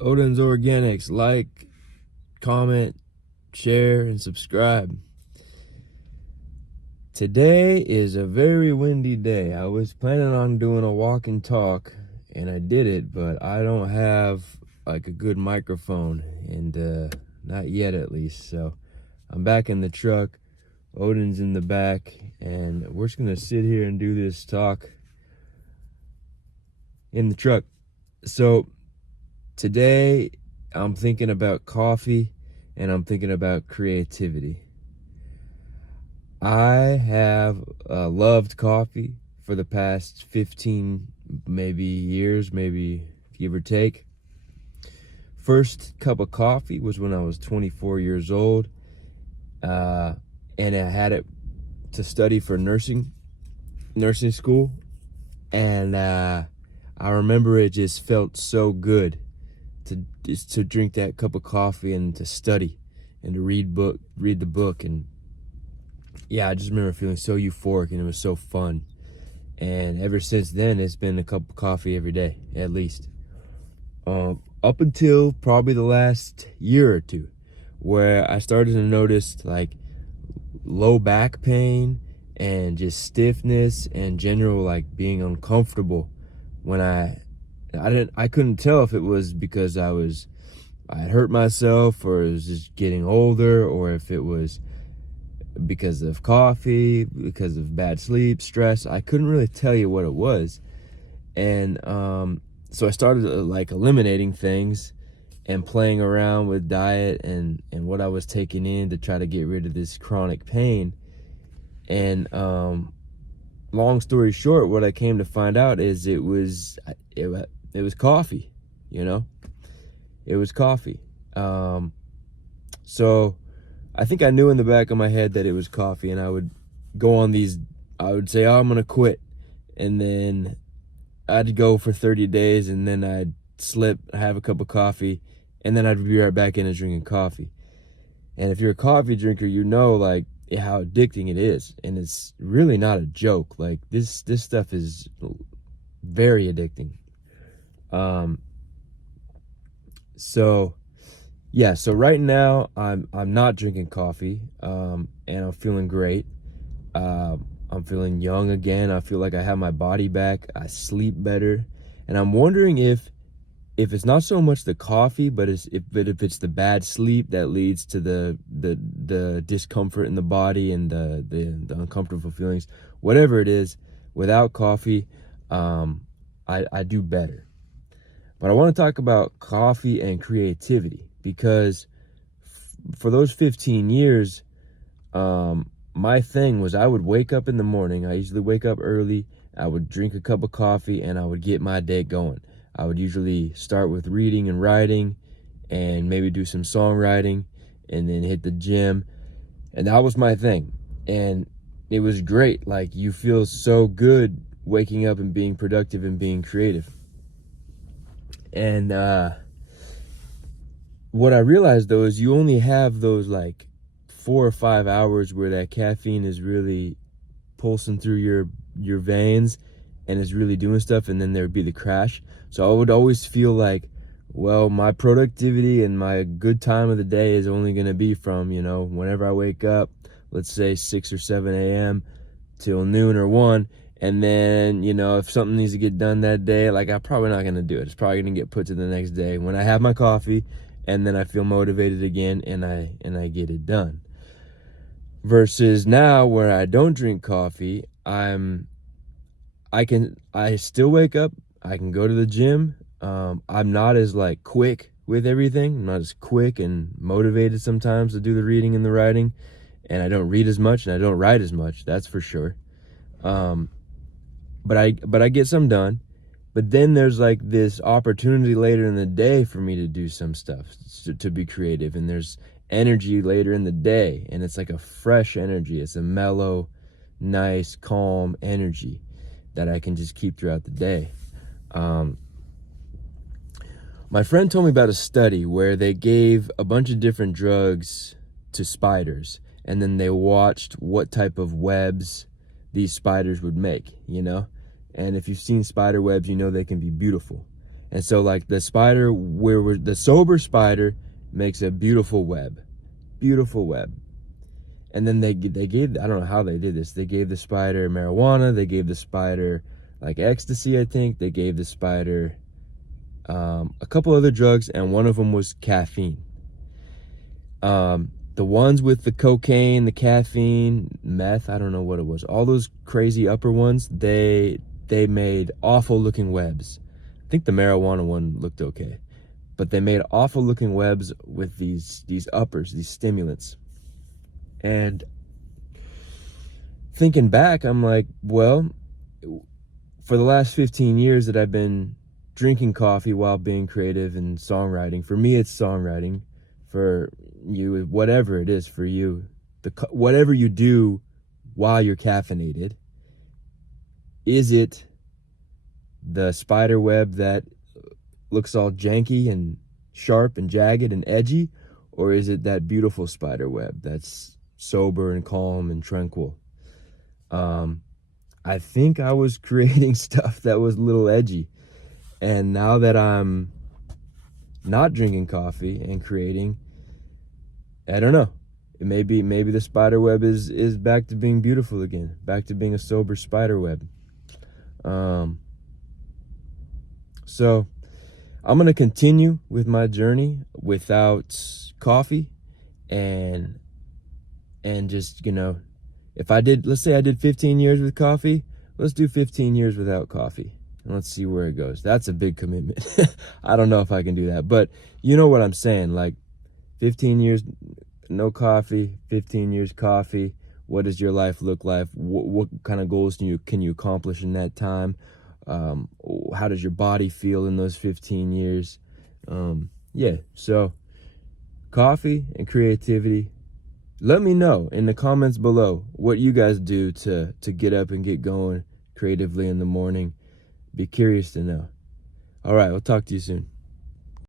Odin's Organics. Like, comment, share, and subscribe. Today is a very windy day. I was planning on doing a walk and talk, and I did it, but I don't have like a good microphone, and not yet at least. So I'm back in the truck. Odin's in the back, and we're just gonna sit here and do this talk in the truck. So today I'm thinking about coffee, and I'm thinking about creativity. I have loved coffee for the past 15 maybe years, maybe give or take. First cup of coffee was when I was 24 years old, and I had it to study for nursing school, and I remember it just felt so good to drink that cup of coffee and to study and to read the book. And yeah, I just remember feeling so euphoric, and it was so fun. And ever since then, it's been a cup of coffee every day, at least. Up until probably the last year or two, where I started to notice like low back pain and just stiffness and general like being uncomfortable when I couldn't tell if it was because I had hurt myself, or it was just getting older, or if it was because of coffee, because of bad sleep, stress. I couldn't really tell you what it was. And so I started like eliminating things and playing around with diet and what I was taking in to try to get rid of this chronic pain. And long story short, what I came to find out is it was coffee, It was coffee. So I think I knew in the back of my head that it was coffee, and I would go on these, I would say, oh, I'm going to quit. And then I'd go for 30 days, and then I'd slip, have a cup of coffee, and then I'd be right back into drinking coffee. And if you're a coffee drinker, you know, like, how addicting it is. And it's really not a joke. Like, this stuff is very addicting. So right now I'm not drinking coffee, and I'm feeling great. I'm feeling young again. I feel like I have my body back. I sleep better, and I'm wondering if it's not so much the coffee, but if it's the bad sleep that leads to the discomfort in the body and the uncomfortable feelings. Whatever it is, without coffee, I do better. But I want to talk about coffee and creativity, because for those 15 years, my thing was I would wake up in the morning. I usually wake up early. I would drink a cup of coffee, and I would get my day going. I would usually start with reading and writing, and maybe do some songwriting, and then hit the gym. And that was my thing. And it was great. Like, you feel so good waking up and being productive and being creative. And what I realized, though, is you only have those like 4 or 5 hours where that caffeine is really pulsing through your veins and is really doing stuff, and then there would be the crash. So I would always feel like, well, my productivity and my good time of the day is only going to be from, whenever I wake up, let's say 6 or 7 a.m. till noon or 1. And then, if something needs to get done that day, like, I'm probably not going to do it. It's probably going to get put to the next day when I have my coffee, and then I feel motivated again, and I get it done. Versus now, where I don't drink coffee, I still wake up, I can go to the gym. I'm not as like quick with everything. I'm not as quick and motivated sometimes to do the reading and the writing, and I don't read as much, and I don't write as much. That's for sure. But I get some done. But then there's like this opportunity later in the day for me to do some stuff, to be creative. And there's energy later in the day, and it's like a fresh energy. It's a mellow, nice, calm energy that I can just keep throughout the day. My friend told me about a study where they gave a bunch of different drugs to spiders, and then they watched what type of webs these spiders would make, And if you've seen spider webs, they can be beautiful. And so like the spider, the sober spider makes a beautiful web. And then they gave, I don't know how they did this. They gave the spider marijuana. They gave the spider like ecstasy, I think. They gave the spider a couple other drugs, and one of them was caffeine. The ones with the cocaine, the caffeine, meth, I don't know what it was. All those crazy upper ones, they made awful looking webs. I think the marijuana one looked okay, but they made awful looking webs with these uppers, these stimulants. And thinking back, I'm like, well, for the last 15 years that I've been drinking coffee while being creative and songwriting, for me it's songwriting. For you, whatever it is for you, whatever you do while you're caffeinated, is it the spider web that looks all janky and sharp and jagged and edgy, or is it that beautiful spider web that's sober and calm and tranquil? I think I was creating stuff that was a little edgy, and now that I'm not drinking coffee and creating, I don't know, maybe the spider web is back to being beautiful again, back to being a sober spider web. So I'm gonna continue with my journey without coffee, and just, you know, if I did, let's say I did 15 years with coffee, let's do 15 years without coffee, and let's see where it goes. That's a big commitment. I don't know if I can do that, but you know what I'm saying, like 15 years no coffee, 15 years coffee. What does your life look like? What kind of goals can you accomplish in that time? How does your body feel in those 15 years? Yeah, so coffee and creativity. Let me know in the comments below what you guys do to get up and get going creatively in the morning. Be curious to know. All right, we'll talk to you soon.